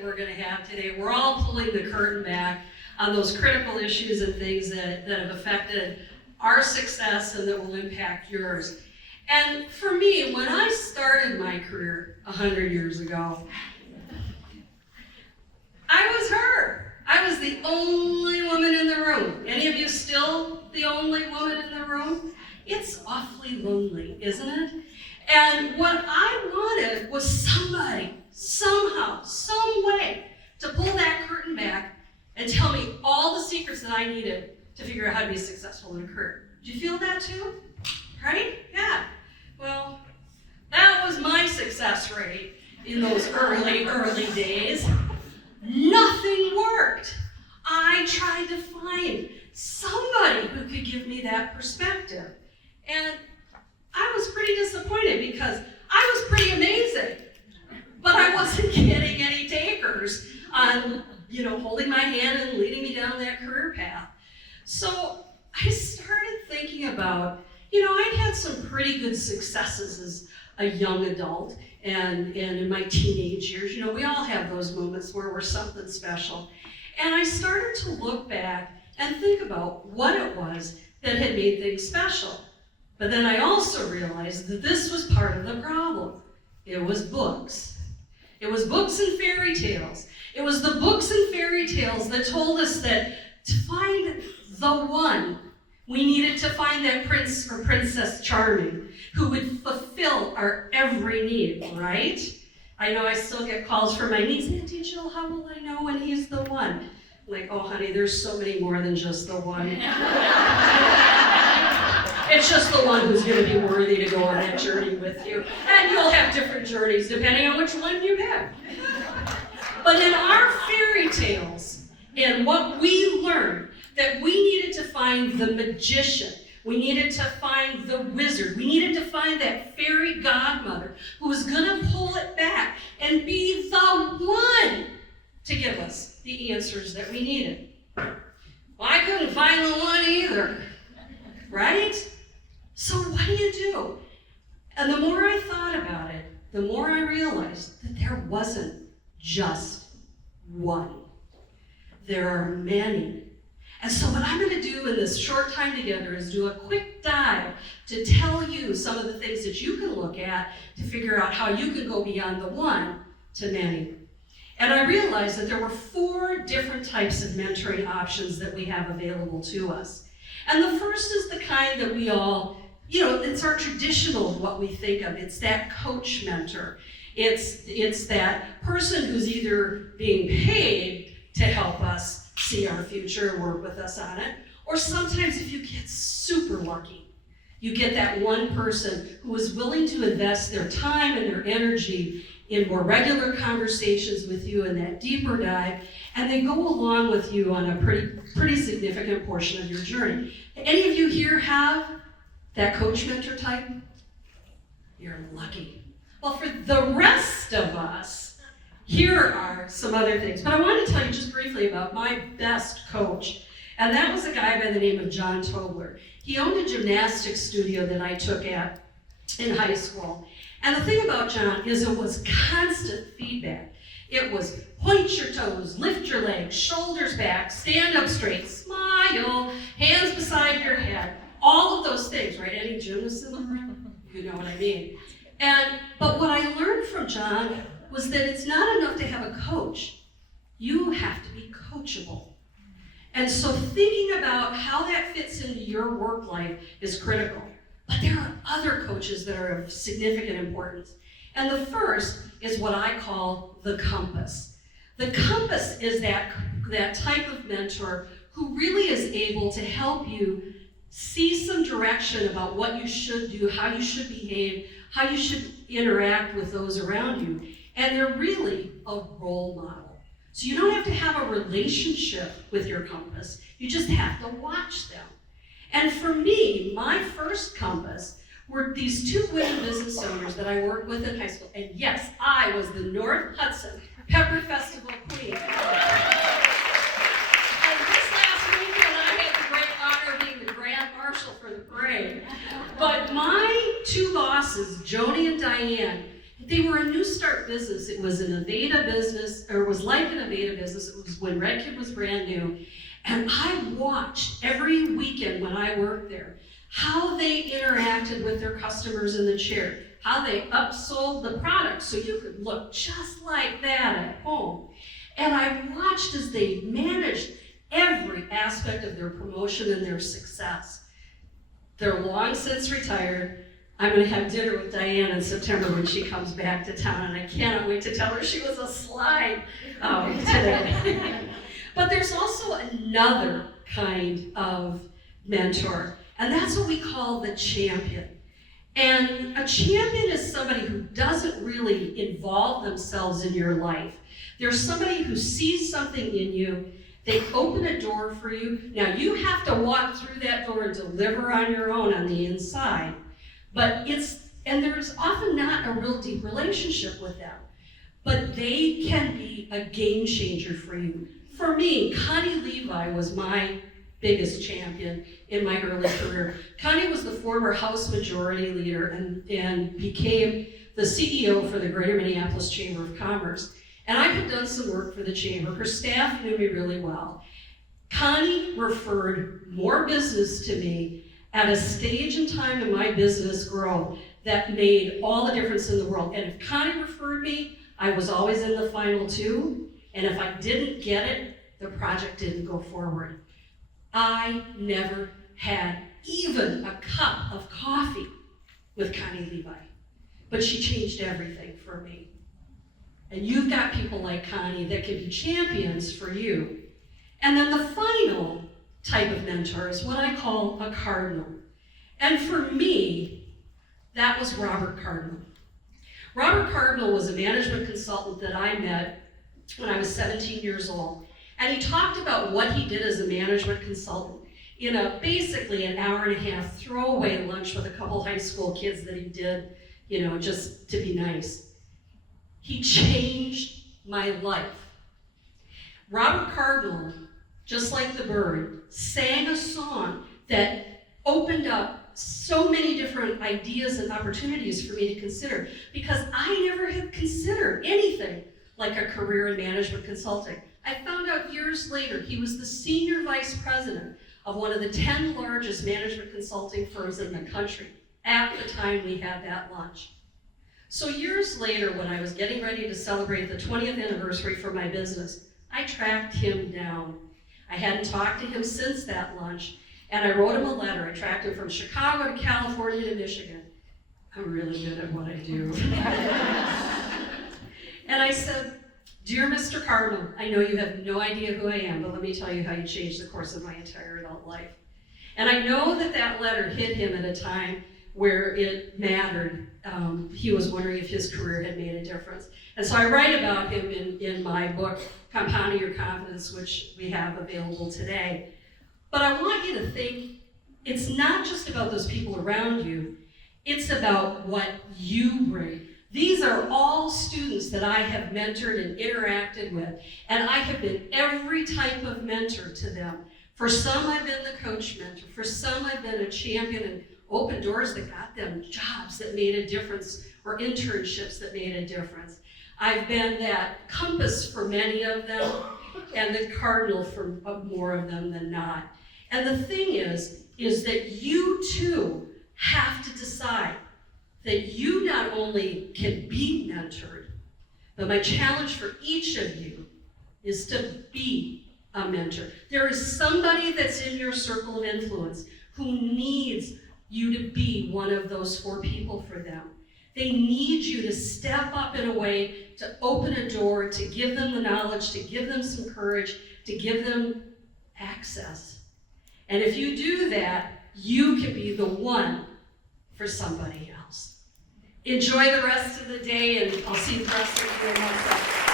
that we're going to have today. We're all pulling the curtain back on those critical issues and things that have affected our success and that will impact yours. And for me, when I started my career 100 years ago, I was her. I was the only woman in the room. Any of you still the only woman in the room? It's awfully lonely, isn't it? And what I wanted was somebody, somehow, some way, to pull that curtain back and tell me all the secrets that I needed to figure out how to be successful in a career. Did you feel that too? Right? Yeah. Well, that was my success rate in those early days. Nothing worked. I tried to find somebody who could give me that perspective. And I was pretty disappointed because I was pretty amazing. But I wasn't getting any takers on, holding my hand and leading me down that career path. So I started thinking about, I'd had some pretty good successes as a young adult and in my teenage years. We all have those moments where we're something special. And I started to look back and think about what it was that had made things special. But then I also realized that this was part of the problem. It was books. It was books and fairy tales. It was the books and fairy tales that told us that to find the one, we needed to find that prince or princess charming who would fulfill our every need, right? I know I still get calls from my niece, Auntie Jill, how will I know when he's the one? I'm like, oh honey, there's so many more than just the one. It's just the one who's going to be worthy to go on that journey with you. And you'll have different journeys depending on which one you pick. But in our fairy tales, and what we learned, that we needed to find the magician, we needed to find the wizard, we needed to find that fairy godmother who was going to pull it back and be the one to give us the answers that we needed. Well, I couldn't find the one either, right? So what do you do? And the more I thought about it, the more I realized that there wasn't just one. There are many. And so what I'm going to do in this short time together is do a quick dive to tell you some of the things that you can look at to figure out how you can go beyond the one to many. And I realized that there were 4 different types of mentoring options that we have available to us. And the first is the kind that we all, it's our traditional what we think of. It's that coach mentor. It's that person who's either being paid to help us see our future and work with us on it, or sometimes if you get super lucky, you get that one person who is willing to invest their time and their energy in more regular conversations with you and that deeper dive, and they go along with you on a pretty significant portion of your journey. Any of you here have that coach mentor type? You're lucky. Well, for the rest of us, here are some other things. But I want to tell you just briefly about my best coach, and that was a guy by the name of John Tobler. He owned a gymnastics studio that I took at in high school. And the thing about John is it was constant feedback. It was point your toes, lift your legs, shoulders back, stand up straight, smile, hands beside your head, all of those things, right? Any gymnasts in the room? You know what I mean. But what I learned from John was that it's not enough to have a coach. You have to be coachable. And so thinking about how that fits into your work life is critical. But there are other coaches that are of significant importance. And the first is what I call the compass. The compass is that type of mentor who really is able to help you see some direction about what you should do, how you should behave, how you should interact with those around you. And they're really a role model. So you don't have to have a relationship with your compass. You just have to watch them. And for me, my first compass were these 2 women business owners that I worked with in high school. And yes, I was the North Hudson Pepper Festival queen. And this last weekend, I had the great honor of being the grand marshal for the parade. But my 2 bosses, Joni and Diane, They were a new start business. It was an Aveda business, or it was like an Aveda business. It was when Red Kid was brand new. And I watched every weekend when I worked there how they interacted with their customers in the chair, how they upsold the product so you could look just like that at home. And I watched as they managed every aspect of their promotion and their success. They're long since retired. I'm going to have dinner with Diane in September when she comes back to town, and I cannot wait to tell her she was a slide today. But there's also another kind of mentor, and that's what we call the champion. And a champion is somebody who doesn't really involve themselves in your life. They're somebody who sees something in you. They open a door for you. Now, you have to walk through that door and deliver on your own on the inside. But there's often not a real deep relationship with them. But they can be a game changer for you. For me, Connie Levi was my biggest champion in my early career. Connie was the former House Majority Leader and became the CEO for the Greater Minneapolis Chamber of Commerce. And I had done some work for the Chamber. Her staff knew me really well. Connie referred more business to me at a stage in time in my business growth that made all the difference in the world. And if Connie referred me, I was always in the final two. And if I didn't get it, the project didn't go forward. I never had even a cup of coffee with Connie Levi, but she changed everything for me. And you've got people like Connie that can be champions for you. And then the final type of mentor is what I call a cardinal. And for me, that was Robert Cardinal. Robert Cardinal was a management consultant that I met when I was 17 years old. And he talked about what he did as a management consultant in basically an hour and a half throwaway lunch with a couple high school kids that he did, just to be nice. He changed my life. Robert Cardinal, just like the bird, sang a song that opened up so many different ideas and opportunities for me to consider, because I never had considered anything like a career in management consulting. I found out years later he was the senior vice president of one of the 10 largest management consulting firms in the country at the time we had that lunch. So years later, when I was getting ready to celebrate the 20th anniversary for my business, I tracked him down. I hadn't talked to him since that lunch, and I wrote him a letter. I tracked him from Chicago to California to Michigan. I'm really good at what I do. And I said, "Dear Mr. Cardinal, I know you have no idea who I am, but let me tell you how you changed the course of my entire adult life." And I know that letter hit him at a time where it mattered. He was wondering if his career had made a difference. And so I write about him in my book, Compounding Your Confidence, which we have available today. But I want you to think, it's not just about those people around you, it's about what you bring. These are all students that I have mentored and interacted with, and I have been every type of mentor to them. For some, I've been the coach mentor. For some, I've been a champion and opened doors that got them jobs that made a difference, or internships that made a difference. I've been that compass for many of them, and the cardinal for more of them than not. And the thing is that you too have to decide that you not only can be mentored, but my challenge for each of you is to be a mentor. There is somebody that's in your circle of influence who needs you to be one of those 4 people for them. They need you to step up in a way to open a door, to give them the knowledge, to give them some courage, to give them access. And if you do that, you can be the one for somebody else. Enjoy the rest of the day, and I'll see you the rest of the day.